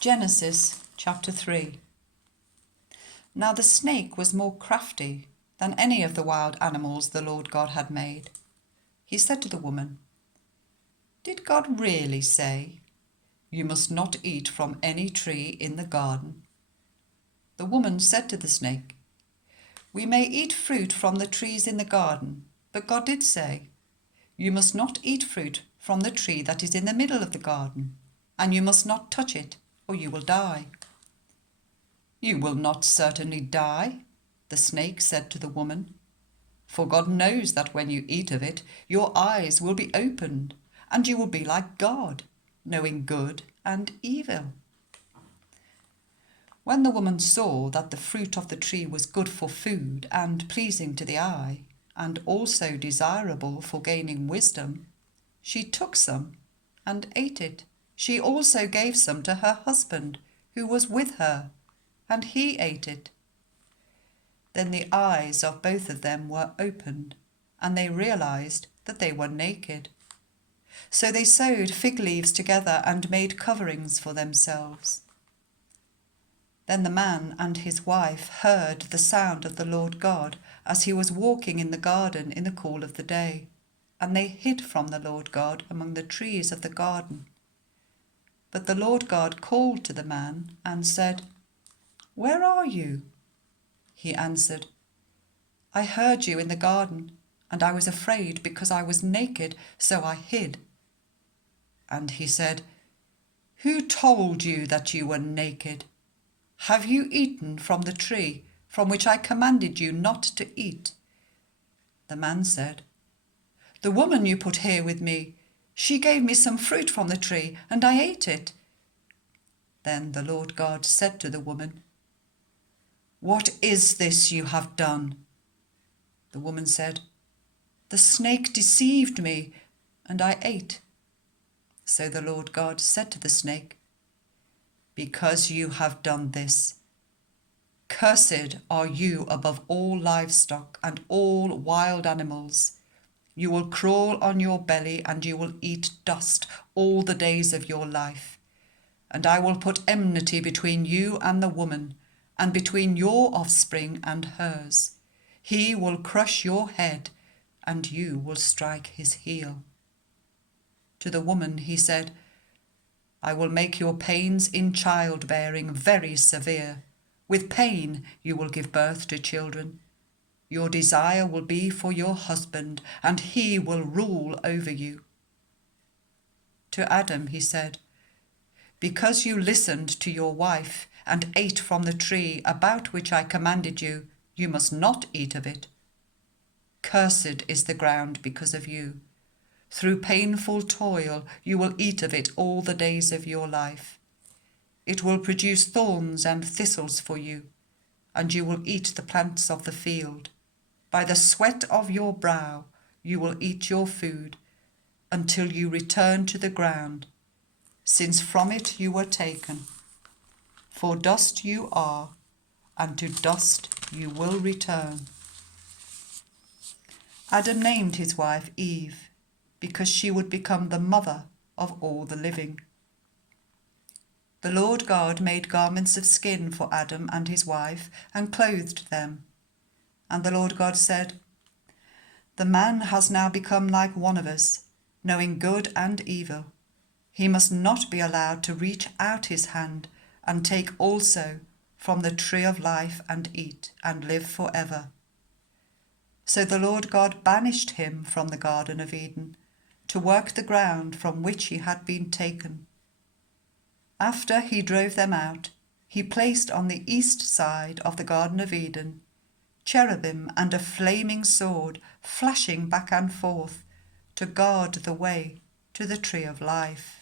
Genesis chapter 3. Now the snake was more crafty than any of the wild animals the Lord God had made. He said to the woman, "Did God really say, 'You must not eat from any tree in the garden'?" The woman said to the snake, "We may eat fruit from the trees in the garden, but God did say, 'You must not eat fruit from the tree that is in the middle of the garden, and you must not touch it, or you will die.'" "You will not certainly die," the snake said to the woman, "for God knows that when you eat of it, your eyes will be opened, and you will be like God, knowing good and evil." When the woman saw that the fruit of the tree was good for food and pleasing to the eye, and also desirable for gaining wisdom, she took some and ate it. She also gave some to her husband, who was with her, and he ate it. Then the eyes of both of them were opened, and they realized that they were naked. So they sewed fig leaves together and made coverings for themselves. Then the man and his wife heard the sound of the Lord God as he was walking in the garden in the cool of the day, and they hid from the Lord God among the trees of the garden. But the Lord God called to the man and said, "Where are you?" He answered, "I heard you in the garden, and I was afraid because I was naked, so I hid." And he said, "Who told you that you were naked? Have you eaten from the tree from which I commanded you not to eat?" The man said, "The woman you put here with me, she gave me some fruit from the tree, and I ate it." Then the Lord God said to the woman, "What is this you have done?" The woman said, "The snake deceived me, and I ate." So the Lord God said to the snake, "Because you have done this, cursed are you above all livestock and all wild animals. You will crawl on your belly, and you will eat dust all the days of your life. And I will put enmity between you and the woman, and between your offspring and hers. He will crush your head, and you will strike his heel." To the woman he said, "I will make your pains in childbearing very severe. With pain you will give birth to children. Your desire will be for your husband, and he will rule over you." To Adam he said, "Because you listened to your wife and ate from the tree about which I commanded you, you must not eat of it. Cursed is the ground because of you. Through painful toil you will eat of it all the days of your life. It will produce thorns and thistles for you, and you will eat the plants of the field. By the sweat of your brow you will eat your food until you return to the ground, since from it you were taken. For dust you are, and to dust you will return." Adam named his wife Eve, because she would become the mother of all the living. The Lord God made garments of skin for Adam and his wife and clothed them. And the Lord God said, "The man has now become like one of us, knowing good and evil. He must not be allowed to reach out his hand and take also from the tree of life and eat and live forever." So the Lord God banished him from the Garden of Eden to work the ground from which he had been taken. After he drove them out, he placed on the east side of the Garden of Eden cherubim and a flaming sword flashing back and forth to guard the way to the tree of life.